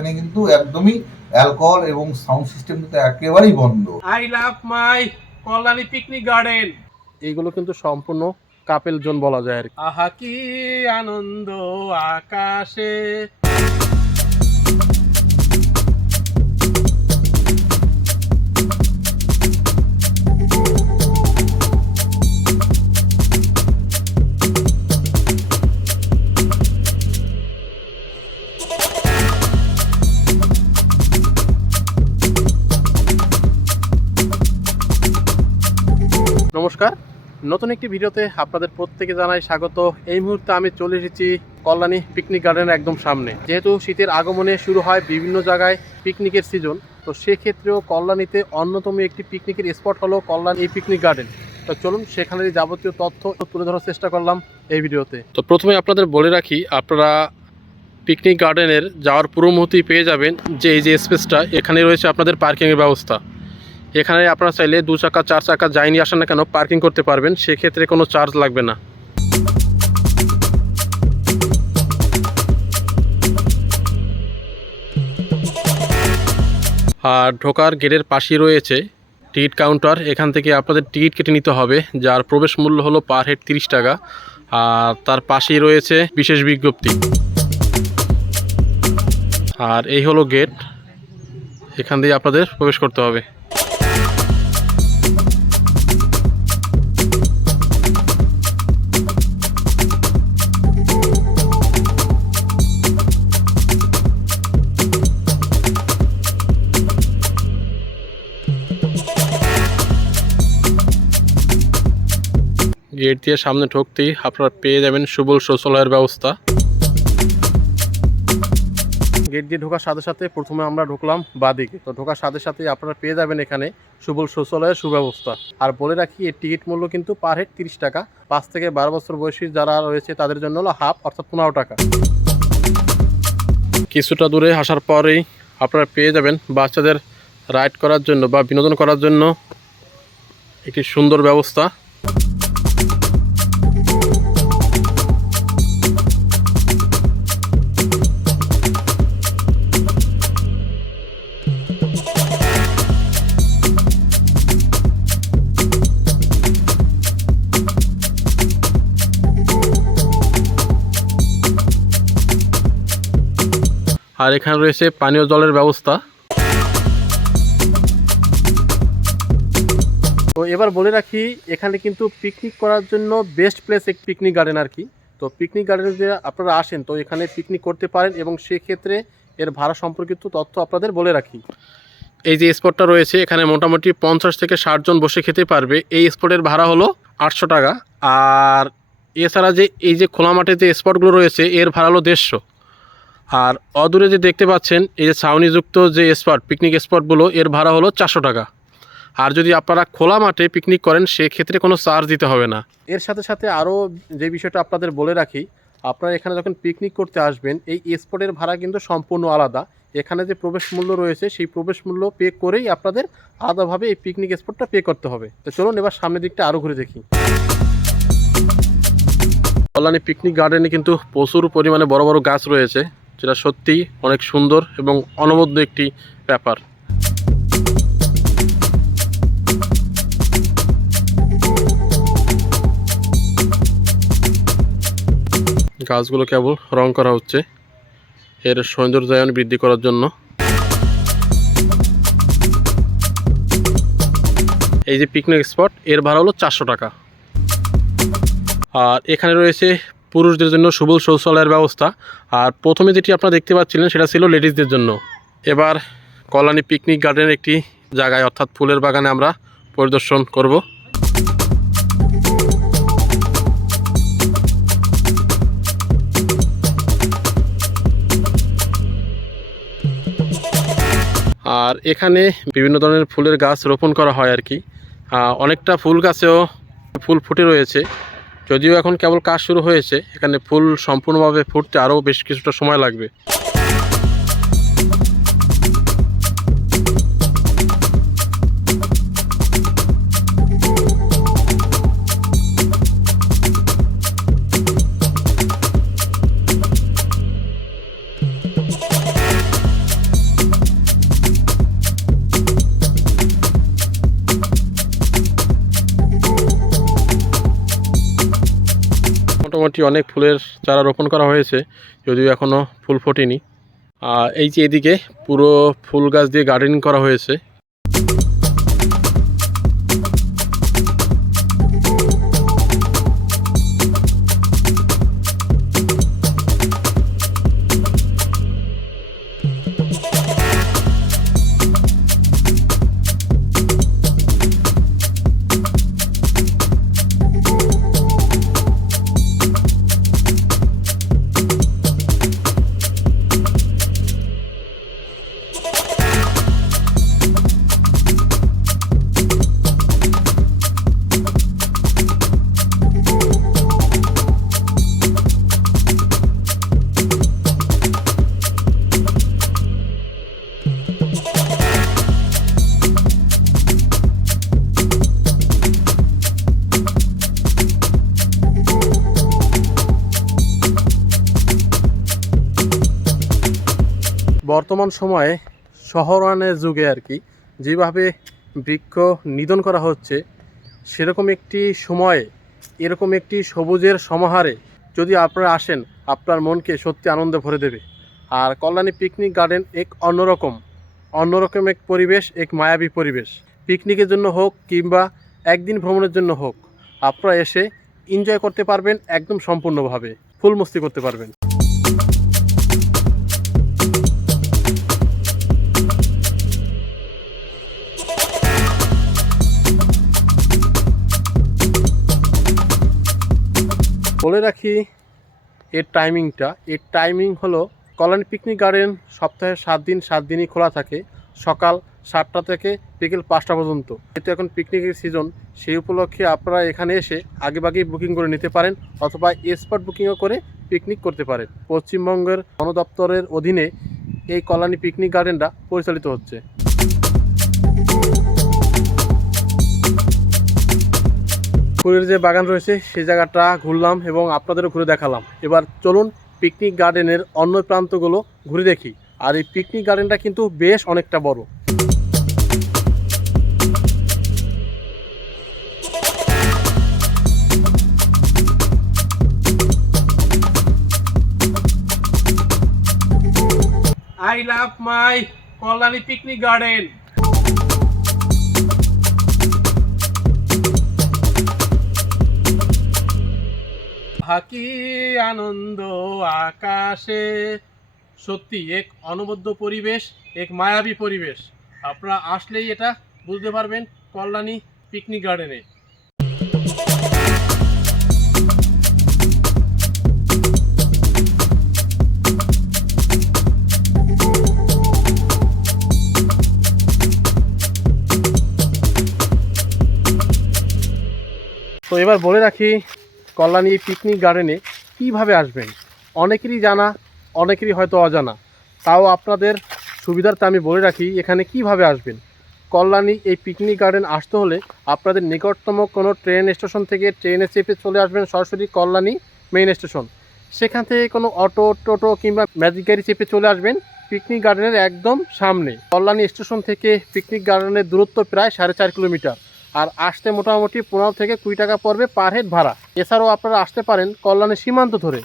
এখানে কিন্তু একদমই অ্যালকোহল এবং সাউন্ড সিস্টেম কিন্তু একেবারেই বন্ধ। I love my Kalyani picnic garden. এইগুলো কিন্তু সম্পূর্ণ কাপেল জোন বলা যায় আর কি। আহা কি আনন্দ আকাশে। নমস্কার, নতুন একটি ভিডিওতে আপনাদের প্রত্যেকে জানাই স্বাগত। এই মুহূর্তে আমি চলে এসেছি কল্যাণী পিকনিক গার্ডেনের একদম সামনে। যেহেতু শীতের আগমনে শুরু হয় বিভিন্ন জায়গায় পিকনিকের সিজন, তো সেক্ষেত্রেও কল্যাণীতে অন্যতম একটি পিকনিকের স্পট হলো কল্যাণী পিকনিক গার্ডেন। তো চলুন সেখানের যাবতীয় তথ্য তুলে ধরার চেষ্টা করলাম এই ভিডিওতে। তো প্রথমে আপনাদের বলে রাখি, আপনারা পিকনিক গার্ডেনের যাওয়ার পুরো মুহূর্তেই পেয়ে যাবেন যে এই যে স্পেসটা, এখানে রয়েছে আপনাদের পার্কিংয়ের ব্যবস্থা। এখানে আপনারা চাইলে 2 চাকা 4 চাকা যাই নিয়ে আসেন না কেন পার্কিং করতে পারবেন, সেক্ষেত্রে কোনো চার্জ লাগবে না। আর ঢোকার গেটের পাশেই রয়েছে টিকিট কাউন্টার। এখান থেকে আপনাদের টিকিট কেটে নিতে হবে, যার প্রবেশ মূল্য হলো পার হেড 30 টাকা। আর তার পাশেই রয়েছে বিশেষ বিজ্ঞপ্তি। আর এই হলো গেট, এখান দিয়ে আপনাদের প্রবেশ করতে হবে। গেট দিয়ে সামনে ঢুকতেই আপনারা পেয়ে যাবেন সুবল শৌচালয়ের ব্যবস্থা। গেট দিয়ে ঢোকার সাথে সাথে প্রথমে আমরা ঢুকলাম বাদিকে। তো ঢোকার সাথে সাথে আপনারা পেয়ে যাবেন এখানে সুবল শৌচালয়ের সুব্যবস্থা। আর বলে রাখি, এর টিকিট মূল্য কিন্তু পার হেড 30 টাকা। 5 থেকে 12 বছর বয়সী যারা রয়েছে তাদের জন্য হলো হাফ, অর্থাৎ 15 টাকা। কিছুটা দূরে আসার পরেই আপনারা পেয়ে যাবেন বাচ্চাদের রাইড করার জন্য বা বিনোদন করার জন্য একটি সুন্দর ব্যবস্থা। আর এখানে রয়েছে পানীয় জলের ব্যবস্থা। তো এবার বলে রাখি, এখানে কিন্তু পিকনিক করার জন্য বেস্ট প্লেস এক পিকনিক গার্ডেন আর কি। তো পিকনিক গার্ডেনে যে আপনারা আসেন, তো এখানে পিকনিক করতে পারেন এবং সেক্ষেত্রে এর ভাড়া সম্পর্কিত তথ্য আপনাদের বলে রাখি। এই যে স্পটটা রয়েছে, এখানে মোটামুটি 50 থেকে 60 জন বসে খেতে পারবে। এই স্পটের ভাড়া হলো 800 টাকা। আর এছাড়া যে এই যে খোলা মাঠে যে স্পটগুলো রয়েছে, এর ভাড়া হলো 150। আর অদূরে যে দেখতে পাচ্ছেন এই যে ছাউনিযুক্ত যে স্পট, পিকনিক স্পটগুলো, এর ভাড়া হলো 400 টাকা। আর যদি আপনারা খোলা মাঠে পিকনিক করেন, সেক্ষেত্রে কোনো চার্জ দিতে হবে না। এর সাথে সাথে আরও যে বিষয়টা আপনাদের বলে রাখি, আপনারা এখানে যখন পিকনিক করতে আসবেন, এই স্পটের ভাড়া কিন্তু সম্পূর্ণ আলাদা। এখানে যে প্রবেশ মূল্য রয়েছে, সেই প্রবেশ মূল্য পে করেই আপনাদের আলাদাভাবে এই পিকনিক স্পটটা পে করতে হবে। তো চলুন এবার সামনের দিকটা আরও ঘুরে দেখি। কল্যাণী পিকনিক গার্ডেনে কিন্তু প্রচুর পরিমাণে বড় বড় গাছ রয়েছে, যেটা সত্যিই অনেক সুন্দর এবং অনবদ্য একটি ব্যাপার। গাছগুলো কেবল রং করা হচ্ছে এর সৌন্দর্যায়ন বৃদ্ধি করার জন্য। এই যে পিকনিক স্পট, এর ভাড়া হলো 400 টাকা। আর এখানে রয়েছে পুরুষদের জন্য সুবল শৌচালয়ের ব্যবস্থা। আর প্রথমে যেটি আপনারা দেখতে পাচ্ছিলেন, সেটা ছিল লেডিসদের জন্য। এবার কল্যাণী পিকনিক গার্ডেনের একটি জায়গায়, অর্থাৎ ফুলের বাগানে আমরা পরিদর্শন করব। আর এখানে বিভিন্ন ধরনের ফুলের গাছ রোপণ করা হয় আর কি। অনেকটা ফুল গাছেও ফুল ফুটে রয়েছে, যদিও এখন কেবল কাজ শুরু হয়েছে। এখানে ফুল সম্পূর্ণভাবে ফুটতে আরও বেশ কিছুটা সময় লাগবে। মোটামুটি অনেক ফুলের চারা রোপণ করা হয়েছে, যদিও এখনও ফুল ফোটেনি। আর এই যে এদিকে পুরো ফুল গাছ দিয়ে গার্ডেনিং করা হয়েছে। বর্তমান সময়ে শহরায়নের যুগে আর কি যেভাবে বৃক্ষ নিধন করা হচ্ছে, সেরকম একটি সময়ে এরকম একটি সবুজের সমাহারে যদি আপনারা আসেন, আপনার মনকে সত্যি আনন্দে ভরে দেবে। আর কল্যাণী পিকনিক গার্ডেন এক অন্যরকম এক পরিবেশ, এক মায়াবী পরিবেশ। পিকনিকের জন্য হোক কিংবা একদিন ভ্রমণের জন্য হোক, আপনারা এসে এনজয় করতে পারবেন, একদম সম্পূর্ণভাবে ফুল মস্তি করতে পারবেন। বলে রাখি এর টাইমিং হলো কল্যাণী পিকনিক গার্ডেন সপ্তাহে 7 দিন 7 দিনই খোলা থাকে, সকাল 7টা থেকে বিকেল 5টা পর্যন্ত। যেহেতু এখন পিকনিকের সিজন, সেই উপলক্ষে আপনারা এখানে এসে আগেভাগেই বুকিং করে নিতে পারেন, অথবা স্পট বুকিংও করে পিকনিক করতে পারেন। পশ্চিমবঙ্গের বন দপ্তরের অধীনে এই কল্যাণী পিকনিক গার্ডেনটা পরিচালিত হচ্ছে। ফুলের যে বাগান রয়েছে সেই জায়গাটা ঘুরলাম এবং আপনাদেরও ঘুরে দেখালাম। এবার চলুন পিকনিক গার্ডেনের অন্য প্রান্তগুলো ঘুরে দেখি। আর এই পিকনিক গার্ডেনটা কিন্তু বেশ অনেকটা বড়। I love my Kalyani picnic garden. থাকি আনন্দ আকাশে, সত্যি এক অনবদ্য পরিবেশ, এক মায়াবী পরিবেশ। আপনারা আসলেই এটা বুঝতে পারবেন কল্যাণী পিকনিক গার্ডেনে। তো এবার বলে রাখি কল্যাণী পিকনিক গার্ডেনে কিভাবে আসবেন। অনেকেরই জানা, অনেকেরই হয়তো অজানা, তাও আপনাদের সুবিধার্থে আমি বলে রাখি এখানে কিভাবে আসবেন। কল্যাণী এই পিকনিক গার্ডেন আসতে হলে আপনাদের নিকটতম কোনো ট্রেন স্টেশন থেকে ট্রেনে চেপে চলে আসবেন সরাসরি কল্যাণী মেইন স্টেশন। সেখান থেকে কোনো অটো, টোটো কিংবা ম্যাজিক গাড়ি চেপে চলে আসবেন পিকনিক গার্ডেনের একদম সামনে। কল্যাণী স্টেশন থেকে পিকনিক গার্ডেনের দূরত্ব প্রায় 4.5 কিলোমিটার। আর আসতে মোটামুটি 15 থেকে 20 টাকা পড়বে পার হেড ভাড়া। এছাড়াও আপনারা আসতে পারেন কল্যাণী সীমান্ত ধরে।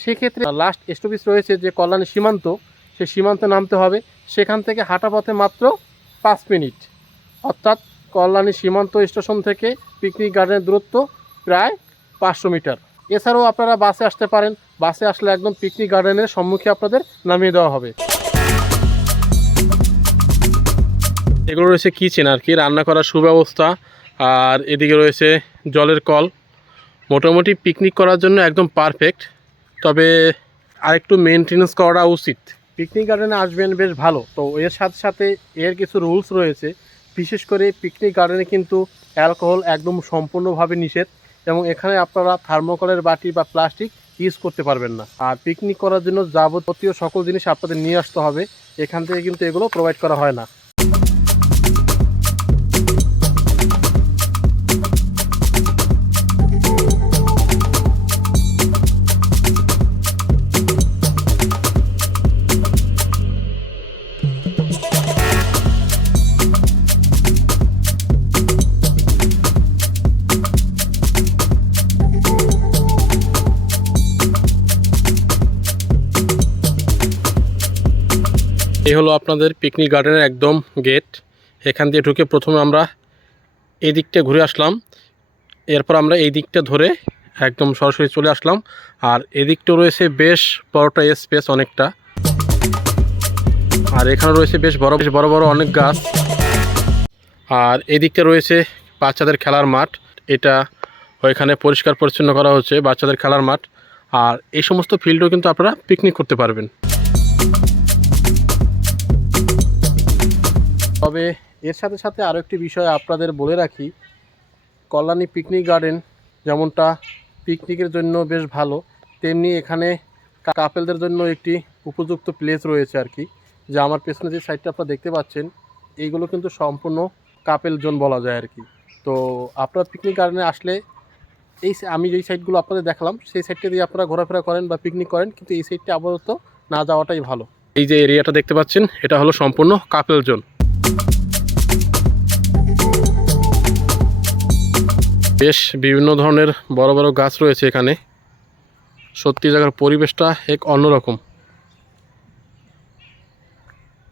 সেক্ষেত্রে লাস্ট স্টপেজ রয়েছে যে কল্যাণী সীমান্ত, সেই সীমান্তে নামতে হবে। সেখান থেকে হাঁটা পথে মাত্র 5 মিনিট, অর্থাৎ কল্যাণী সীমান্ত স্টেশন থেকে পিকনিক গার্ডেনের দূরত্ব প্রায় 500 মিটার। এছাড়াও আপনারা বাসে আসতে পারেন। বাসে আসলে একদম পিকনিক গার্ডেনের সম্মুখে আপনাদের নামিয়ে দেওয়া হবে। এগুলো রয়েছে কিচেন আর কি, রান্না করার সুব্যবস্থা। আর এদিকে রয়েছে জলের কল। মোটামুটি পিকনিক করার জন্য একদম পারফেক্ট, তবে আরেকটু মেনটেনেন্স করা উচিত। পিকনিক গার্ডেনে আসবেন বেশ ভালো, তো এর সাথে সাথে এর কিছু রুলস রয়েছে। বিশেষ করে পিকনিক গার্ডেনে কিন্তু অ্যালকোহল একদম সম্পূর্ণভাবে নিষেধ, এবং এখানে আপনারা থার্মোকলের বাটি বা প্লাস্টিক ইউজ করতে পারবেন না। আর পিকনিক করার জন্য যাবতীয় সকল জিনিস আপনাদের নিয়ে আসতে হবে, এখান থেকে কিন্তু এগুলো প্রোভাইড করা হয় না। এই হলো আপনাদের পিকনিক গার্ডেনের একদম গেট। এখান দিয়ে ঢুকে প্রথমে আমরা এই দিকটা ঘুরে আসলাম, এরপর আমরা এই দিকটা ধরে একদম সরাসরি চলে আসলাম। আর এদিকটা রয়েছে বেশ বড়টা স্পেস অনেকটা, আর এখানে রয়েছে বেশ বড় বড় অনেক গাছ। আর এদিকটা রয়েছে বাচ্চাদের খেলার মাঠ, এটা ওইখানে পরিষ্কার পরিচ্ছন্ন করা হচ্ছে, বাচ্চাদের খেলার মাঠ। আর এই সমস্ত ফিল্ডেও কিন্তু আপনারা পিকনিক করতে পারবেন। তবে এর সাথে সাথে আরও একটি বিষয় আপনাদের বলে রাখি, কল্যাণী পিকনিক গার্ডেন যেমনটা পিকনিকের জন্য বেশ ভালো, তেমনি এখানে কাপেলদের জন্য একটি উপযুক্ত প্লেস রয়েছে আর কি। যে আমার পেছনে যে সাইডটা আপনারা দেখতে পাচ্ছেন, এইগুলো কিন্তু সম্পূর্ণ কাপেল জোন বলা যায় আর কি। তো আপনারা পিকনিক গার্ডেনে আসলে আমি যেই সাইডগুলো আপনাদের দেখালাম সেই সাইডটা দিয়ে আপনারা ঘোরাফেরা করেন বা পিকনিক করেন, কিন্তু এই সাইডটা আপাতত না যাওয়াটাই ভালো। এই যে এরিয়াটা দেখতে পাচ্ছেন, এটা হলো সম্পূর্ণ কাপেল জোন। বেশ বিভিন্ন ধরনের বড় বড় গাছ রয়েছে এখানে, সত্যি জায়গার পরিবেশটা এক অন্যরকম।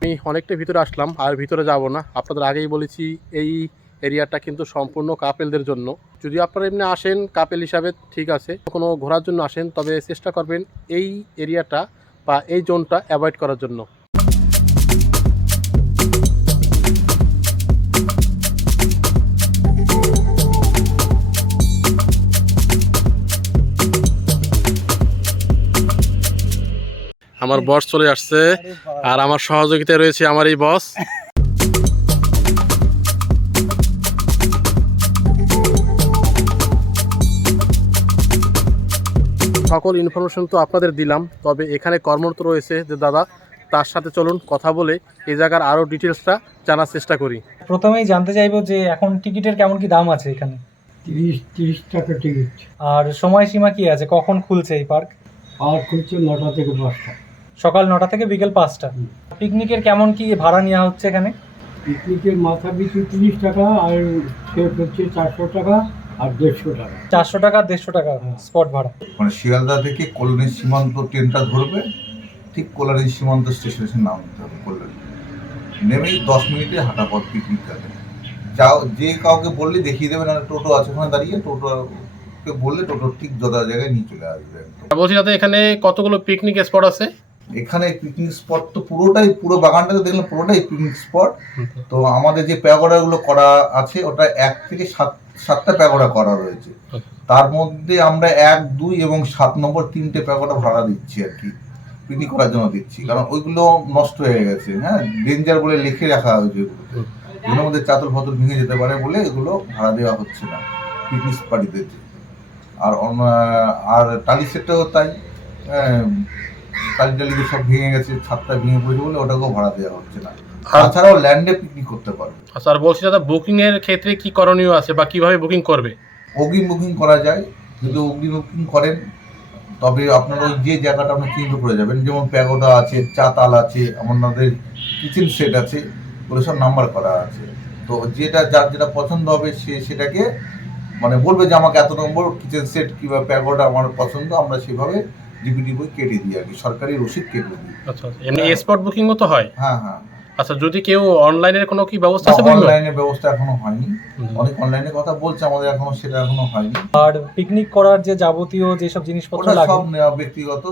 আমি অনেকটা ভিতরে আসলাম, আর ভিতরে যাব না, আপনাদের আগেই বলেছি এই এরিয়াটা কিন্তু সম্পূর্ণ কাপেলদের জন্য। যদি আপনারা এমনি আসেন কাপেল হিসাবে ঠিক আছে, কোনো ঘোরার জন্য আসেন তবে চেষ্টা করবেন এই এরিয়াটা বা এই জোনটা অ্যাভয়েড করার জন্য। আমার বস চলে আসছে, আর আমার সহযোগিতায় রয়েছে আমার এই বস। সকল ইনফরমেশন তো আপনাদের দিলাম, তবে এখানে কর্মরত রয়েছে যে দাদা, তার সাথে চলুন কথা বলে এই জায়গার আরও ডিটেলসটা জানার চেষ্টা করি। প্রথমেই জানতে চাইবো যে এখন টিকিটের কেমন কি দাম আছে এখানে? 30 টাকা টিকিট। আর সময়সীমা কি আছে, কখন খুলছে এই পার্ক? আর খুলছে 9টা থেকে 5টা, সকাল 9টা থেকে বিকেল 5টা। পিকনিকের কেমন কি ভাড়া নেওয়া হচ্ছে এখানে? পিকনিকের মাথা পিছু 30 টাকা, আর সেট হচ্ছে 400 টাকা আর 150 টাকা। 400 টাকা 150 টাকা স্পট ভাড়া। মানে শিয়ালদা থেকে কল্যাণী সীমান্ত ট্রেনটা ধরবে, ঠিক কল্যাণী সীমান্ত স্টেশনে নামতে হবে। কল্যাণী নেমেই 10 মিনিটে হাঁটা পথ পিকনিক গার্ডেন। যাও, যে কাউকে বললে দেখিয়ে দেবে, না টোটো আছে ওখানে দাঁড়িয়ে, টোটোকে বললে টোটো ঠিক যথা জায়গায় নিয়ে চলে আসবে। বলছি দাদা, এখানে কতগুলো পিকনিক স্পট আছে? এখানে পিকনিক স্পট তো পুরো বাগানটা তো দেখলাম, পুরোটাই পিকনিক স্পট। তো আমাদের যে প্যাগোডাগুলো করা আছে, ওটা 1 থেকে 7টা প্যাগোডা করা রয়েছে। তার মধ্যে আমরা 1, 2 এবং 7 নম্বর 3টে প্যাগোডা ভাড়া দিচ্ছি আর কি, পিকনিক করার জন্য দিচ্ছি। কারণ ওইগুলো নষ্ট হয়ে গেছে, হ্যাঁ, ডেঞ্জার বলে লিখে রাখা হয়েছে। এগুলোর মধ্যে চাতল ফাতল ভেঙে যেতে পারে বলে এগুলো ভাড়া দেওয়া হচ্ছে না পিকনিক পার্টিদের। আর টালি সেটটাও তাই, টালি সব ভেঙে গেছে, ছাদটা ভেঙে পড়েছে বলে ওটাকেও ভাড়া দেওয়া হচ্ছে না। তাছাড়াও ল্যান্ডে পিকনিক করতে পারবে। আচ্ছা, আর বলছি দাদা, বুকিং এর ক্ষেত্রে কি করণীয় আছে বা কিভাবে বুকিং করবে? অগ্রিম বুকিং করা যায়, যদি অগ্রিম বুকিং করেন তবে আপনারা ওই যে জায়গাটা আপনার চিহ্নিত করে যাবেন, যেমন প্যাগোডা আছে, চাতাল আছে, আমাদের কিচেন সেট আছে, ওগুলো সব নাম্বার করা আছে। তো যার যেটা পছন্দ হবে সে সেটাকে মানে বলবে যে আমাকে এত নম্বর কিচেন সেট কিংবা প্যাগোডা আমার পছন্দ, আমরা সেভাবে ডিপিটি বই কেটে দিই আর কি, সরকারি রসিদ কেটে দিই। আচ্ছা, এমনি স্পট বুকিং তো হয়? হ্যাঁ হ্যাঁ। আচ্ছা, যদি কেউ অনলাইনের কোনো কি ব্যবস্থা আছে? অনলাইনের ব্যবস্থা এখনো হয়নি, অনেক অনলাইনে কথা বলছে, আমাদের সেটা এখনো হয়নি। আর পিকনিক করার যে যাবতীয় যেসব জিনিসপত্র লাগে সব ব্যক্তিগত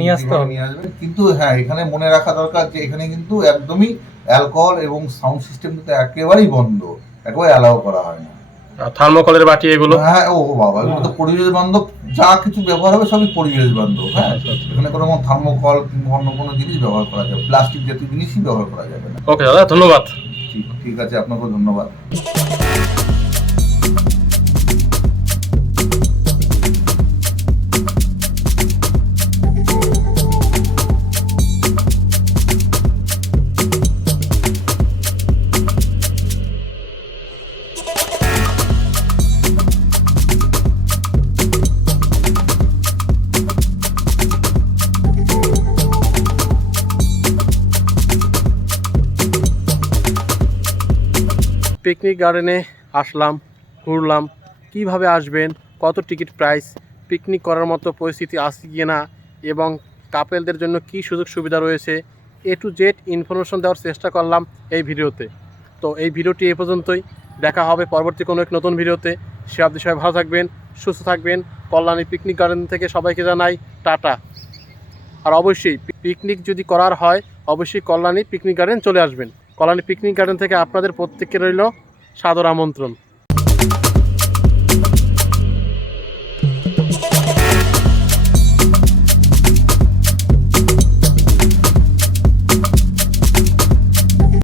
নিয়ে আসতে হবে। নিয়ে আসবেন। কিন্তু হ্যাঁ, এখানে মনে রাখা দরকার যে এখানে কিন্তু একদমই অ্যালকোহল এবং সাউন্ড সিস্টেম কিন্তু একেবারেই বন্ধ, একেবারে অ্যালাউ করা হয় না। থার্মোকলের বাটি এগুলো? হ্যাঁ, ও বাবা, এগুলো তো পরিবেশ বান্ধব, যা কিছু ব্যবহার হবে সবই পরিবেশ বান্ধব। হ্যাঁ, এখানে কোনো থার্মোকল কিংবা অন্য কোনো জিনিস ব্যবহার করা যাবে, প্লাস্টিক জাতীয় জিনিসই ব্যবহার করা যাবে না। ওকে দাদা, ধন্যবাদ। ঠিক আছে, আপনাকেও ধন্যবাদ। পিকনিক গার্ডেনে আসলাম, ঘুরলাম, কিভাবে আসবেন, কত টিকিট প্রাইস, পিকনিক করার মতো পরিস্থিতি আছে কি না, এবং কাপেলদের জন্য কি সুযোগ সুবিধা রয়েছে, A to Z ইনফরমেশন দেওয়ার চেষ্টা করলাম এই ভিডিওতে। তো এই ভিডিওটি এ পর্যন্তই, দেখা হবে পরবর্তী কোনো এক নতুন ভিডিওতে। সে অবধি সবাই ভালো থাকবেন, সুস্থ থাকবেন। কল্যাণী পিকনিক গার্ডেন থেকে সবাইকে জানাই টাটা। আর অবশ্যই পিকনিক যদি করার হয় অবশ্যই কল্যাণী পিকনিক গার্ডেন চলে আসবেন। কল্যাণী পিকনিক গার্ডেন থেকে আপনাদের প্রত্যেককে রইল সাদর আমন্ত্রণ।